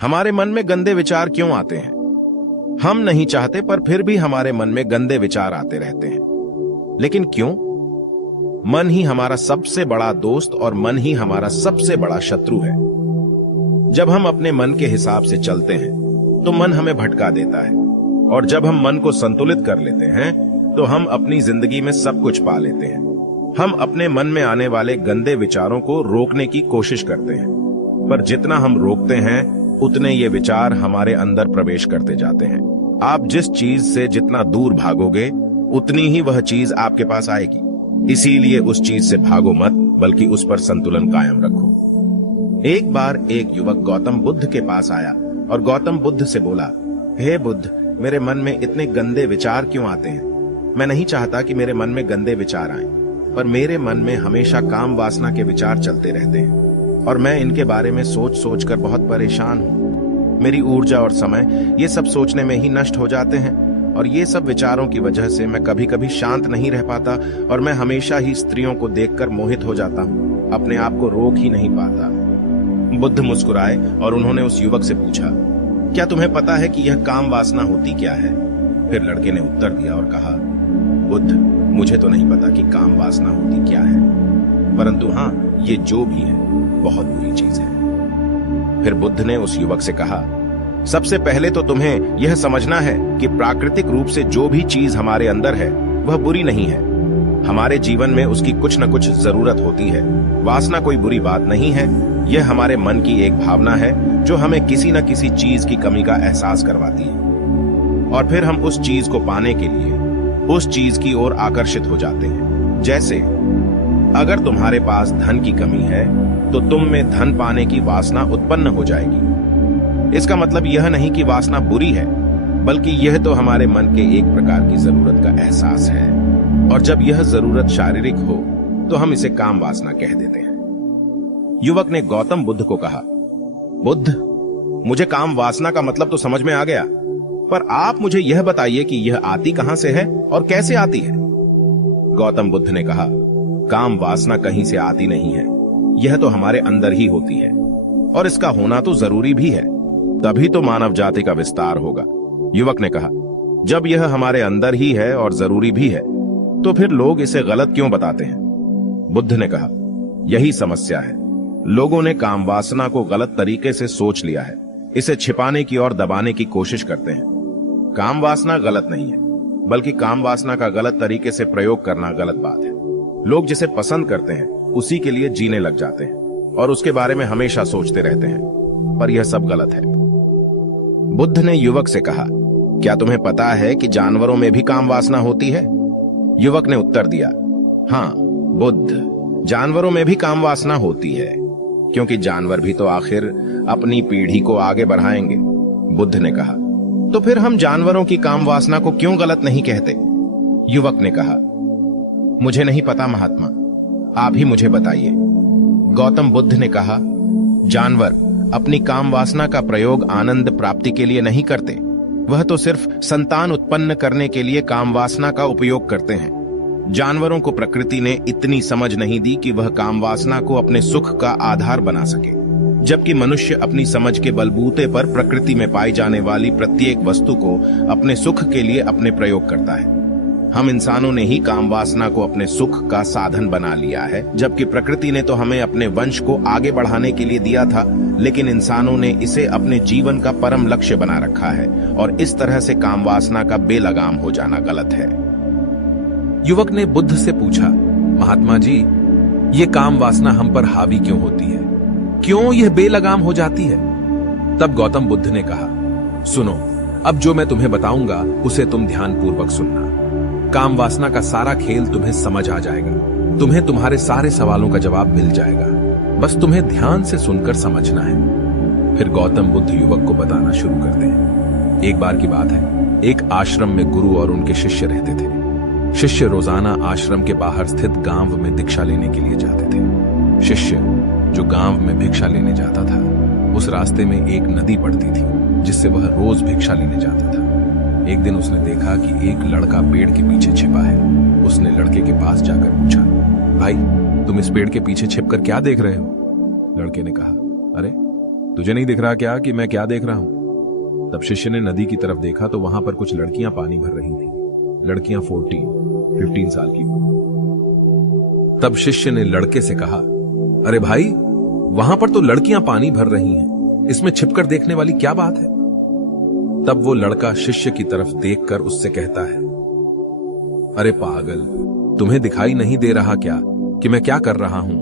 हमारे मन में गंदे विचार क्यों आते हैं? हम नहीं चाहते पर फिर भी हमारे मन में गंदे विचार आते रहते हैं। लेकिन क्यों? मन ही हमारा सबसे बड़ा दोस्त और मन ही हमारा सबसे बड़ा शत्रु है। जब हम अपने मन के हिसाब से चलते हैं तो मन हमें भटका देता है, और जब हम मन को संतुलित कर लेते हैं तो हम अपनी जिंदगी में सब कुछ पा लेते हैं। हम अपने मन में आने वाले गंदे विचारों को रोकने की कोशिश करते हैं, पर जितना हम रोकते हैं उतने ये विचार हमारे अंदर प्रवेश करते जाते हैं। आप जिस चीज से जितना दूर भागोगे उतनी ही वह चीज आपके पास आएगी। इसीलिए उस चीज से भागो मत, बल्कि उस पर संतुलन कायम रखो। एक बार एक युवक गौतम बुद्ध के पास आया और गौतम बुद्ध से बोला, हे बुद्ध, मेरे मन में इतने गंदे विचार क्यों आते हैं? मैं नहीं चाहता कि मेरे मन में गंदे विचार आएं, पर मेरे मन में हमेशा काम वासना के विचार चलते रहते हैं और मैं इनके बारे में सोच सोच कर बहुत परेशान हूँ। मेरी ऊर्जा और समय ये सब सोचने में ही नष्ट हो जाते हैं, और ये सब विचारों की वजह से मैं कभी कभी शांत नहीं रह पाता और मैं हमेशा ही स्त्रियों को देखकर मोहित हो जाता हूँ, अपने आप को रोक ही नहीं पाता। बुद्ध मुस्कुराए और उन्होंने उस युवक से पूछा, क्या तुम्हें पता है कि यह काम वासना होती क्या है? फिर लड़के ने उत्तर दिया और कहा, बुद्ध, मुझे तो नहीं पता कि काम वासना होती क्या है, परंतु हाँ, ये जो भी है बहुत बुरी चीज है। फिर बुद्ध ने उस युवक से कहा, सबसे पहले तो तुम्हें यह समझना है कि प्राकृतिक रूप से जो भी चीज हमारे अंदर है वह बुरी नहीं है। हमारे जीवन में उसकी कुछ न कुछ जरूरत होती है। वासना कोई बुरी बात नहीं है, यह हमारे मन की एक भावना है जो हमें किसी न किसी चीज की कमी का एहसास करवाती है, और फिर हम उस चीज को पाने के लिए उस चीज की ओर आकर्षित हो जाते हैं। जैसे अगर तुम्हारे पास धन की कमी है तो तुम में धन पाने की वासना उत्पन्न हो जाएगी। इसका मतलब यह नहीं कि वासना बुरी है, बल्कि यह तो हमारे मन के एक प्रकार की जरूरत का एहसास है, और जब यह जरूरत शारीरिक हो तो हम इसे काम वासना कह देते हैं। युवक ने गौतम बुद्ध को कहा, बुद्ध, मुझे काम वासना का मतलब तो समझ में आ गया, पर आप मुझे यह बताइए कि यह आती कहां से है और कैसे आती है? गौतम बुद्ध ने कहा, काम वासना कहीं से आती नहीं है, यह तो हमारे अंदर ही होती है, और इसका होना तो जरूरी भी है, तभी तो मानव जाति का विस्तार होगा। युवक ने कहा, जब यह हमारे अंदर ही है और जरूरी भी है तो फिर लोग इसे गलत क्यों बताते हैं? बुद्ध ने कहा, यही समस्या है। लोगों ने काम वासना को गलत तरीके से सोच लिया है, इसे छिपाने की और दबाने की कोशिश करते हैं। काम वासना गलत नहीं है, बल्कि काम वासना का गलत तरीके से प्रयोग करना गलत बात है। लोग जिसे पसंद करते हैं उसी के लिए जीने लग जाते हैं और उसके बारे में हमेशा सोचते रहते हैं, पर यह सब गलत है। बुद्ध ने युवक से कहा, क्या तुम्हें पता है कि जानवरों में भी काम वासना होती है? युवक ने उत्तर दिया, हाँ बुद्ध, जानवरों में भी काम वासना होती है, क्योंकि जानवर भी तो आखिर अपनी पीढ़ी को आगे बढ़ाएंगे। बुद्ध ने कहा, तो फिर हम जानवरों की काम वासना को क्यों गलत नहीं कहते? युवक ने कहा, मुझे नहीं पता महात्मा, आप ही मुझे बताइए। गौतम बुद्ध ने कहा, जानवर अपनी काम वासना का प्रयोग आनंद प्राप्ति के लिए नहीं करते, वह तो सिर्फ संतान उत्पन्न करने के लिए काम वासना का उपयोग करते हैं। जानवरों को प्रकृति ने इतनी समझ नहीं दी कि वह काम वासना को अपने सुख का आधार बना सके, जबकि मनुष्य अपनी समझ के बलबूते पर प्रकृति में पाई जाने वाली प्रत्येक वस्तु को अपने सुख के लिए अपने प्रयोग करता है। हम इंसानों ने ही काम वासना को अपने सुख का साधन बना लिया है, जबकि प्रकृति ने तो हमें अपने वंश को आगे बढ़ाने के लिए दिया था, लेकिन इंसानों ने इसे अपने जीवन का परम लक्ष्य बना रखा है, और इस तरह से काम वासना का बेलगाम हो जाना गलत है। युवक ने बुद्ध से पूछा, महात्मा जी, ये काम वासना हम पर हावी क्यों होती है? क्यों यह बेलगाम हो जाती है? तब गौतम बुद्ध ने कहा, सुनो, अब जो मैं तुम्हें बताऊंगा उसे तुम ध्यानपूर्वक सुनना। काम वासना का सारा खेल तुम्हें समझ आ जाएगा, तुम्हें तुम्हारे सारे सवालों का जवाब मिल जाएगा, बस तुम्हें ध्यान से सुनकर समझना है। फिर गौतम बुद्ध युवक को बताना शुरू करते हैं। एक बार की बात है, एक आश्रम में गुरु और उनके शिष्य रहते थे। शिष्य रोजाना आश्रम के बाहर स्थित गांव में भिक्षा लेने के लिए जाते थे। शिष्य जो गांव में भिक्षा लेने जाता था, उस रास्ते में एक नदी पड़ती थी जिससे वह रोज भिक्षा लेने जाता था। एक दिन उसने देखा कि एक लड़का पेड़ के पीछे छिपा है। उसने लड़के के पास जाकर पूछा, भाई, तुम इस पेड़ के पीछे छिपकर क्या देख रहे हो? लड़के ने कहा, अरे तुझे नहीं दिख रहा क्या कि मैं क्या देख रहा हूं? तब शिष्य ने नदी की तरफ देखा तो वहां पर कुछ लड़कियां पानी भर रही थी। लड़कियां 15 साल की। तब शिष्य ने लड़के से कहा, अरे भाई, वहां पर तो लड़कियां पानी भर रही हैं, इसमें छिपकर देखने वाली क्या बात है? तब वो लड़का शिष्य की तरफ देखकर उससे कहता है, अरे पागल, तुम्हें दिखाई नहीं दे रहा क्या कि मैं क्या कर रहा हूं?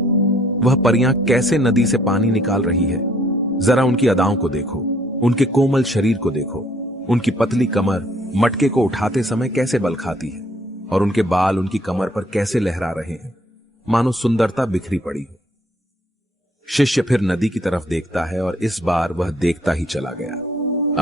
वह परियां कैसे नदी से पानी निकाल रही है। जरा उनकी अदाओं को देखो, उनके कोमल शरीर को देखो, उनकी पतली कमर मटके को उठाते समय कैसे बल खाती है, और उनके बाल उनकी कमर पर कैसे लहरा रहे हैं, मानो सुंदरता बिखरी पड़ी हो। शिष्य फिर नदी की तरफ देखता है और इस बार वह देखता ही चला गया।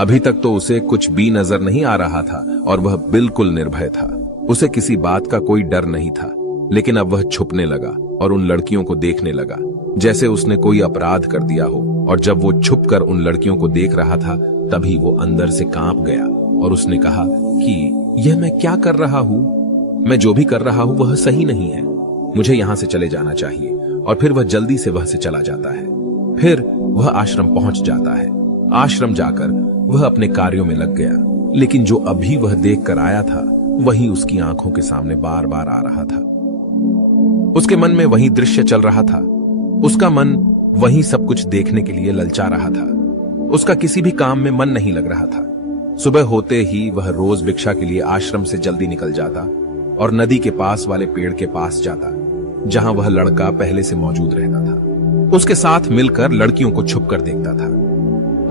अभी तक तो उसे कुछ भी नजर नहीं आ रहा था और वह बिल्कुल निर्भय था। उसे किसी बात का कोई डर नहीं था, लेकिन अब वह छुपने लगा और उन लड़कियों को देखने लगा जैसे उसने कोई अपराध कर दिया हो। और जब वो छुपकर उन लड़कियों को देख रहा था तभी वो अंदर से कांप गया और उसने कहा कि यह मैं क्या कर रहा हूं? मैं जो भी कर रहा हूं वह सही नहीं है, मुझे यहां से चले जाना चाहिए। और फिर वह जल्दी से वह से चला जाता है। फिर वह आश्रम पहुंच जाता है। आश्रम जाकर वह अपने कार्यों में लग गया, लेकिन जो अभी वह देखकर आया था वही उसकी आंखों के सामने बार बार आ रहा था। उसके मन में वही दृश्य चल रहा था। उसका मन वही सब कुछ देखने के लिए ललचा रहा था। उसका किसी भी काम में मन नहीं लग रहा था। सुबह होते ही वह रोज भिक्षा के लिए आश्रम से जल्दी निकल जाता और नदी के पास वाले पेड़ के पास जाता, जहां वह लड़का पहले से मौजूद रहता था। उसके साथ मिलकर लड़कियों को छुपकर देखता था।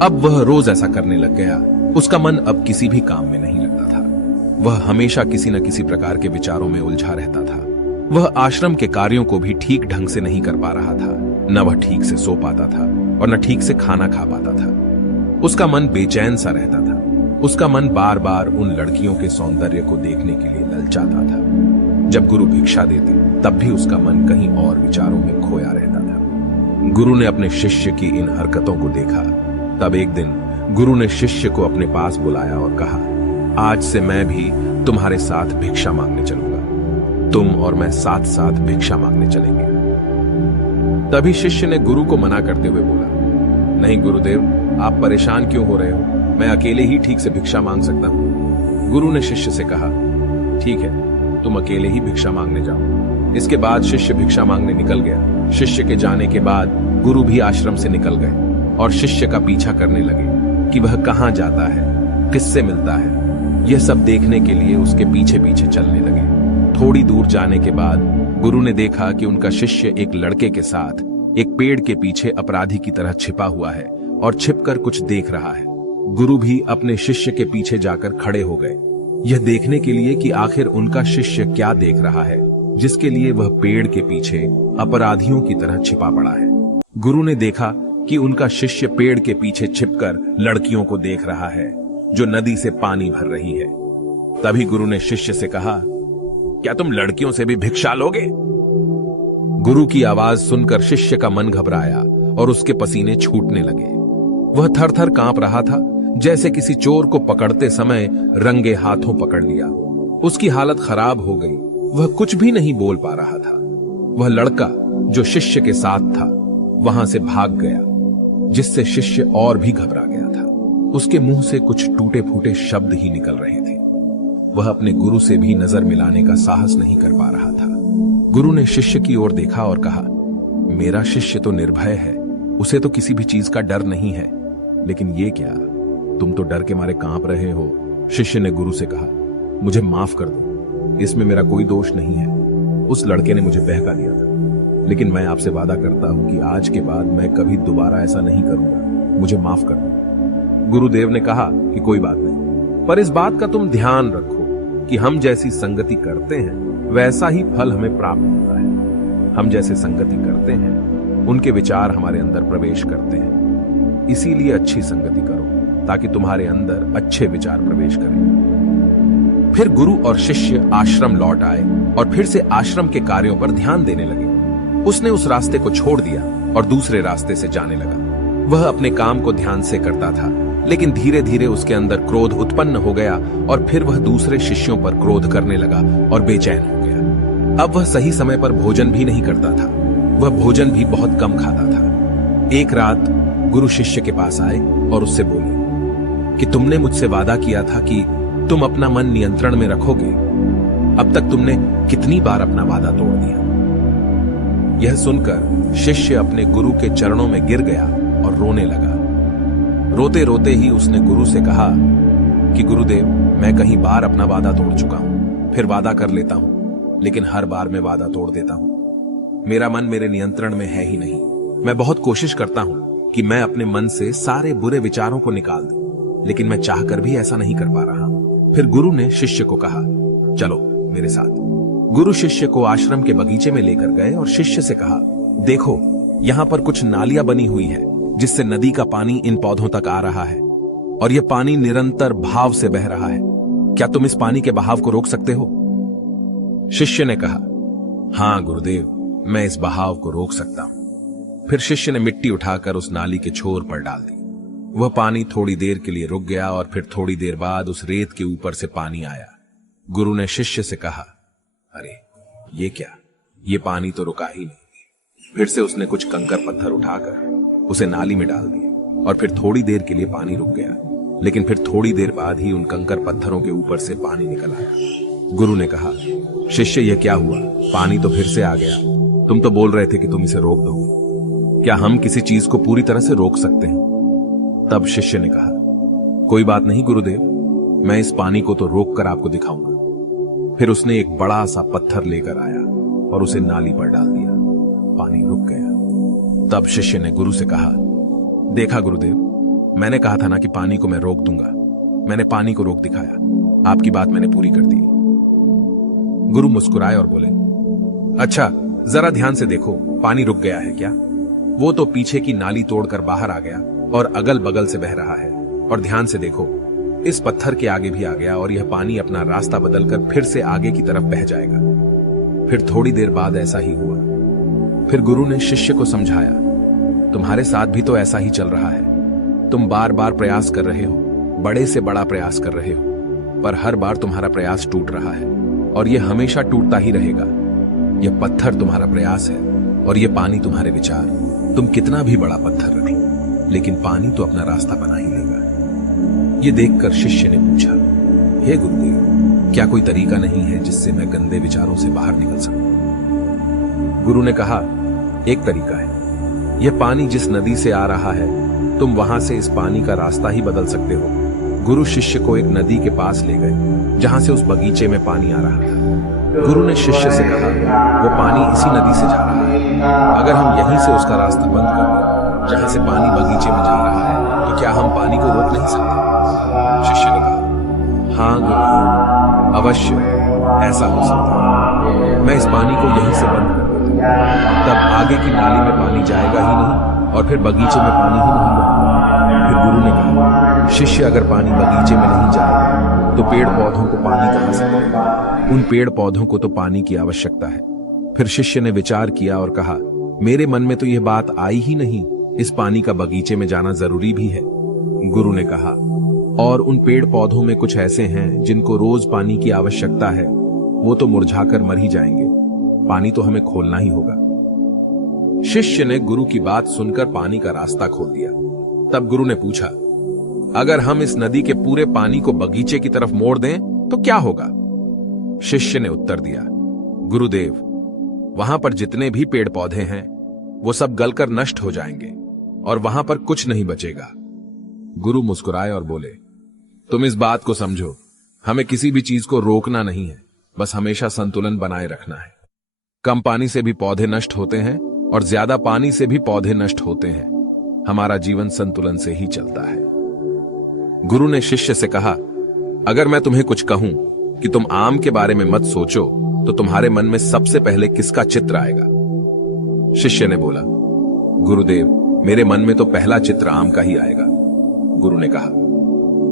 अब वह रोज ऐसा करने लग गया। उसका मन अब किसी भी काम में नहीं लगता था। वह हमेशा किसी न किसी प्रकार के विचारों में उलझा रहता था। वह आश्रम के कार्यों को भी ठीक ढंग से नहीं कर पा रहा था। न वह ठीक से सो पाता था और न ठीक से खाना खा पाता था। उसका मन बेचैन सा रहता था। उसका मन बार बार उन लड़कियों के सौंदर्य को देखने के लिए ललचाता था। जब गुरु भिक्षा देते तब भी उसका मन कहीं और विचारों में खोया रहता था। गुरु ने अपने शिष्य की इन हरकतों को देखा। तब एक दिन गुरु ने शिष्य को अपने पास बुलाया और कहा, आज से मैं भी तुम्हारे साथ भिक्षा मांगने चलूंगा। तुम और मैं साथ साथ भिक्षा मांगने चलेंगे। तभी शिष्य ने गुरु को मना करते हुए बोला, नहीं गुरुदेव, आप परेशान क्यों हो रहे हो? मैं अकेले ही ठीक से भिक्षा मांग सकता हूं। गुरु ने शिष्य से कहा, ठीक है, तुम अकेले ही भिक्षा मांगने जाओ। इसके बाद शिष्य भिक्षा मांगने निकल गया। शिष्य के जाने के बाद गुरु भी आश्रम से निकल गए और शिष्य का पीछा करने लगे कि वह कहां जाता है, किससे मिलता है। यह सब देखने के लिए उसके पीछे पीछे चलने लगे। थोड़ी दूर जाने के बाद गुरु ने देखा कि उनका शिष्य एक लड़के के साथ एक पेड़ के पीछे अपराधी की तरह छिपा हुआ है और छिपकर कुछ देख रहा है। गुरु भी अपने शिष्य के पीछे जाकर खड़े हो गए, यह देखने के लिए कि आखिर उनका शिष्य क्या देख रहा है, जिसके लिए वह पेड़ के पीछे अपराधियों की तरह छिपा पड़ा है। गुरु ने देखा कि उनका शिष्य पेड़ के पीछे छिपकर लड़कियों को देख रहा है जो नदी से पानी भर रही है। तभी गुरु ने शिष्य से कहा, क्या तुम लड़कियों से भी भिक्षा लोगे? गुरु की आवाज सुनकर शिष्य का मन घबराया और उसके पसीने छूटने लगे। वह थर थर कांप रहा था, जैसे किसी चोर को पकड़ते समय रंगे हाथों पकड़ लिया। उसकी हालत खराब हो गई। वह कुछ भी नहीं बोल पा रहा था। वह लड़का जो शिष्य के साथ था वहां से भाग गया, जिससे शिष्य और भी घबरा गया था। उसके मुंह से कुछ टूटे फूटे शब्द ही निकल रहे थे। वह अपने गुरु से भी नजर मिलाने का साहस नहीं कर पा रहा था। गुरु ने शिष्य की ओर देखा और कहा, मेरा शिष्य तो निर्भय है, उसे तो किसी भी चीज का डर नहीं है, लेकिन ये क्या, तुम तो डर के मारे कांप रहे हो। शिष्य ने गुरु से कहा, मुझे माफ कर दो, इसमें मेरा कोई दोष नहीं है। उस लड़के ने मुझे बहका दिया था, लेकिन मैं आपसे वादा करता हूं कि आज के बाद मैं कभी दोबारा ऐसा नहीं करूंगा। मुझे माफ कर दो। गुरुदेव ने कहा कि कोई बात नहीं, पर इस बात का तुम ध्यान रखो कि हम जैसी संगति करते हैं वैसा ही फल हमें प्राप्त होता है। हम जैसे संगति करते हैं उनके विचार हमारे अंदर प्रवेश करते हैं। इसीलिए अच्छी संगति करो ताकि तुम्हारे अंदर अच्छे विचार प्रवेश करें। फिर गुरु और शिष्य आश्रम लौट आए और फिर से आश्रम के कार्यों पर ध्यान देने लगे। उसने उस रास्ते को छोड़ दिया और दूसरे रास्ते से जाने लगा। वह अपने काम को ध्यान से करता था, लेकिन धीरे धीरे उसके अंदर क्रोध उत्पन्न हो गया और फिर वह दूसरे शिष्यों पर क्रोध करने लगा और बेचैन हो गया। अब वह सही समय पर भोजन भी नहीं करता था। वह भोजन भी बहुत कम खाता था। एक रात गुरु शिष्य के पास आए और उससे बोले कि तुमने मुझसे वादा किया था कि तुम अपना मन नियंत्रण में रखोगे। अब तक तुमने कितनी बार अपना वादा तोड़ दिया। यह सुनकर शिष्य अपने गुरु के चरणों में गिर गया और रोने लगा। रोते रोते ही उसने गुरु से कहा कि गुरुदेव, मैं कई बार अपना वादा तोड़ चुका हूं, फिर वादा कर लेता हूं, लेकिन हर बार मैं वादा तोड़ देता हूं। मेरा मन मेरे नियंत्रण में है ही नहीं। मैं बहुत कोशिश करता हूं कि मैं अपने मन से सारे बुरे विचारों को निकाल दूं, लेकिन मैं चाहकर भी ऐसा नहीं कर पा रहा। फिर गुरु ने शिष्य को कहा, चलो मेरे साथ। गुरु शिष्य को आश्रम के बगीचे में लेकर गए और शिष्य से कहा, देखो यहां पर कुछ नालियां बनी हुई है जिससे नदी का पानी इन पौधों तक आ रहा है और यह पानी निरंतर भाव से बह रहा है। क्या तुम इस पानी के बहाव को रोक सकते हो? शिष्य ने कहा, हां गुरुदेव, मैं इस बहाव को रोक सकता हूं। फिर शिष्य ने मिट्टी उठाकर उस नाली के छोर पर डाल दी। वह पानी थोड़ी देर के लिए रुक गया और फिर थोड़ी देर बाद उस रेत के ऊपर से पानी आया। गुरु ने शिष्य से कहा, अरे ये क्या, ये पानी तो रुका ही नहीं। फिर से उसने कुछ कंकर पत्थर उठाकर उसे नाली में डाल दिए और फिर थोड़ी देर के लिए पानी रुक गया, लेकिन फिर थोड़ी देर बाद ही उन कंकर पत्थरों के ऊपर से पानी निकल आया। गुरु ने कहा, शिष्य यह क्या हुआ? पानी तो फिर से आ गया। तुम तो बोल रहे थे कि तुम इसे रोक दोगे। क्या हम किसी चीज को पूरी तरह से रोक सकते हैं? तब शिष्य ने कहा, कोई बात नहीं गुरुदेव, मैं इस पानी को तो रोक कर आपको दिखाऊंगा। फिर उसने एक बड़ा सा पत्थर लेकर आया और उसे नाली पर डाल दिया। पानी रुक गया। तब शिष्य ने गुरु से कहा, देखा गुरुदेव, मैंने कहा था ना कि पानी को मैं रोक दूंगा। मैंने पानी को रोक दिखाया। आपकी बात मैंने पूरी कर दी। गुरु मुस्कुराए और बोले, अच्छा जरा ध्यान से देखो, पानी रुक गया है क्या? वो तो पीछे की नाली तोड़कर बाहर आ गया और अगल बगल से बह रहा है। और ध्यान से देखो, इस पत्थर के आगे भी आ गया और यह पानी अपना रास्ता बदलकर फिर से आगे की तरफ बह जाएगा। फिर थोड़ी देर बाद ऐसा ही हुआ। फिर गुरु ने शिष्य को समझाया, तुम्हारे साथ भी तो ऐसा ही चल रहा है। तुम बार बार प्रयास कर रहे हो, बड़े से बड़ा प्रयास कर रहे हो, पर हर बार तुम्हारा प्रयास टूट रहा है और यह हमेशा टूटता ही रहेगा। यह पत्थर तुम्हारा प्रयास है और यह पानी तुम्हारे विचार। तुम कितना भी बड़ा पत्थर रख लो, लेकिन पानी तो अपना रास्ता बना ही लेगा। ये देखकर शिष्य ने पूछा, हे गुरुदेव, क्या कोई तरीका नहीं है जिससे मैं गंदे विचारों से बाहर निकल सकूं? गुरु ने कहा, एक तरीका है। यह पानी जिस नदी से आ रहा है, तुम वहां से इस पानी का रास्ता ही बदल सकते हो। गुरु शिष्य को एक नदी के पास ले गए जहां से उस बगीचे में पानी आ रहा था। गुरु ने शिष्य से कहा, वो पानी इसी नदी से जा रहा है। अगर हम यहीं से उसका रास्ता बंद कर दें, जहां से पानी बगीचे में जा रहा है, तो क्या हम पानी को रोक नहीं सकते? शिष्य ने कहा, हाँ गुरु, अवश्य ऐसा हो सकता है। मैं इस पानी को यहीं से बंद कर देता हूं, तब आगे की नाली में पानी जाएगा ही नहीं और फिर बगीचे में पानी ही नहीं रहेगा। फिर गुरु ने कहा, शिष्य अगर पानी बगीचे में नहीं जाएगा तो पेड़ पौधों को पानी कहां से मिलेगा? उन पेड़ पौधों को तो पानी की आवश्यकता है। फिर शिष्य ने विचार किया और कहा, मेरे मन में तो यह बात आई ही नहीं, इस पानी का बगीचे में जाना जरूरी भी है। गुरु ने कहा, और उन पेड़ पौधों में कुछ ऐसे हैं जिनको रोज पानी की आवश्यकता है, वो तो मुरझाकर मर ही जाएंगे। पानी तो हमें खोलना ही होगा। शिष्य ने गुरु की बात सुनकर पानी का रास्ता खोल दिया। तब गुरु ने पूछा, अगर हम इस नदी के पूरे पानी को बगीचे की तरफ मोड़ दें तो क्या होगा? शिष्य ने उत्तर दिया, गुरुदेव, वहां पर जितने भी पेड़ पौधे हैं वो सब गलकर नष्ट हो जाएंगे और वहां पर कुछ नहीं बचेगा। गुरु मुस्कुराए और बोले, तुम इस बात को समझो, हमें किसी भी चीज को रोकना नहीं है, बस हमेशा संतुलन बनाए रखना है। कम पानी से भी पौधे नष्ट होते हैं और ज्यादा पानी से भी पौधे नष्ट होते हैं। हमारा जीवन संतुलन से ही चलता है। गुरु ने शिष्य से कहा, अगर मैं तुम्हें कुछ कहूं कि तुम आम के बारे में मत सोचो, तो तुम्हारे मन में सबसे पहले किसका चित्र आएगा? शिष्य ने बोला, गुरुदेव, मेरे मन में तो पहला चित्र आम का ही आएगा। गुरु ने कहा,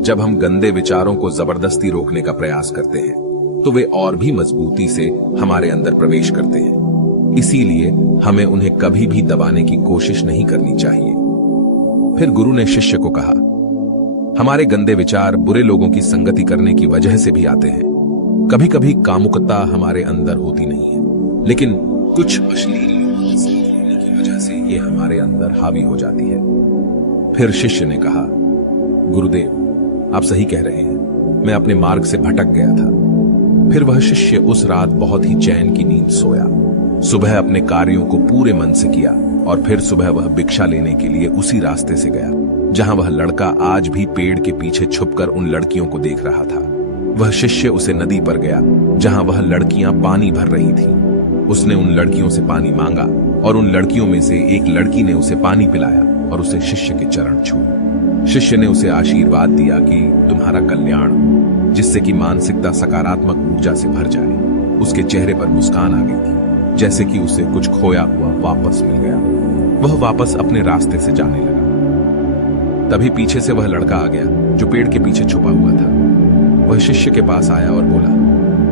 जब हम गंदे विचारों को जबरदस्ती रोकने का प्रयास करते हैं तो वे और भी मजबूती से हमारे अंदर प्रवेश करते हैं। इसीलिए हमें उन्हें कभी भी दबाने की कोशिश नहीं करनी चाहिए। फिर गुरु ने शिष्य को कहा, हमारे गंदे विचार बुरे लोगों की संगति करने की वजह से भी आते हैं। कभी कभी कामुकता हमारे अंदर होती नहीं है, लेकिन कुछ अश्लील लोगों की वजह से ये हमारे अंदर हावी हो जाती है। फिर शिष्य ने कहा, गुरुदेव, आप सही कह रहे हैं, मैं अपने मार्ग से भटक गया था। फिर वह शिष्य उस रात बहुत ही चैन की नींद सोया। सुबह अपने कार्यों को पूरे मन से किया और फिर सुबह वह भिक्षा लेने के लिए उसी रास्ते से गया जहां वह लड़का आज भी पेड़ के पीछे छुपकर उन लड़कियों को देख रहा था। वह शिष्य उसे नदी पर गया जहां वह लड़कियां पानी भर रही थीं। उसने उन लड़कियों से पानी मांगा और उन लड़कियों में से एक लड़की ने उसे पानी पिलाया और उसे शिष्य के चरण छुए। शिष्य ने उसे आशीर्वाद दिया कि तुम्हारा कल्याण हो, जिससे कि मानसिकता सकारात्मक ऊर्जा से भर जाए। उसके चेहरे पर मुस्कान आ गई थी, जैसे कि उसे कुछ खोया हुआ वापस मिल गया। वह वापस अपने रास्ते से जाने लगा। तभी पीछे से वह लड़का आ गया जो पेड़ के पीछे छुपा हुआ था। वह शिष्य के पास आया और बोला,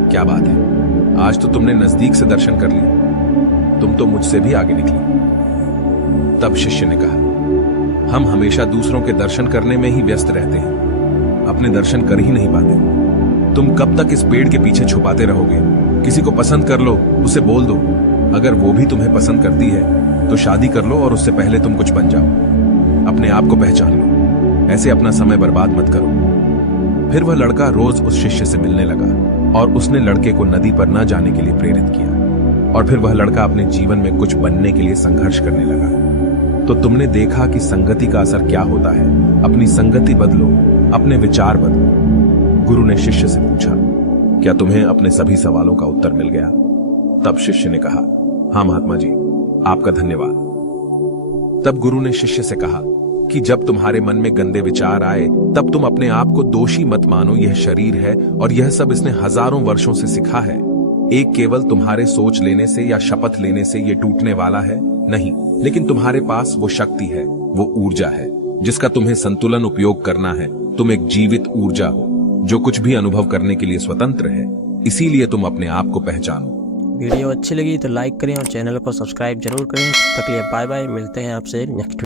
क्या बात है, आज तो तुमने नजदीक से दर्शन कर लिया, तुम तो मुझसे भी आगे निकली। तब शिष्य ने कहा, हम हमेशा दूसरों के दर्शन करने में ही व्यस्त रहते हैं, अपने दर्शन कर ही नहीं पाते। तुम कब तक इस पेड़ के पीछे छुपाते रहोगे? किसी को पसंद कर लो, उसे बोल दो। अगर वो भी तुम्हें पसंद करती है तो शादी कर लो और उससे पहले तुम कुछ बन जाओ। अपने आप को पहचान लो, ऐसे अपना समय बर्बाद मत करो। फिर वह लड़का रोज उस शिष्य से मिलने लगा और उसने लड़के को नदी पर न जाने के लिए प्रेरित किया। और फिर वह लड़का अपने जीवन में कुछ बनने के लिए संघर्ष करने लगा। तो तुमने देखा कि संगति का असर क्या होता है। अपनी संगति बदलो, अपने विचार बदलो। गुरु ने शिष्य से पूछा, क्या तुम्हें अपने सभी सवालों का उत्तर मिल गया? तब शिष्य ने कहा, हाँ महात्मा जी, आपका धन्यवाद। तब गुरु ने शिष्य से कहा कि जब तुम्हारे मन में गंदे विचार आए तब तुम अपने आप को दोषी मत मानो। यह शरीर है और यह सब इसने हजारों वर्षों से सीखा है। एक केवल तुम्हारे सोच लेने से या शपथ लेने से ये टूटने वाला है नहीं, लेकिन तुम्हारे पास वो शक्ति है, वो ऊर्जा है जिसका तुम्हें संतुलन उपयोग करना है। तुम एक जीवित ऊर्जा हो जो कुछ भी अनुभव करने के लिए स्वतंत्र है। इसीलिए तुम अपने आप को पहचानो। वीडियो अच्छी लगी तो लाइक करें और चैनल को सब्सक्राइब जरूर करें। तब तक के लिए बाय बाय, मिलते हैं आपसे नेक्स्ट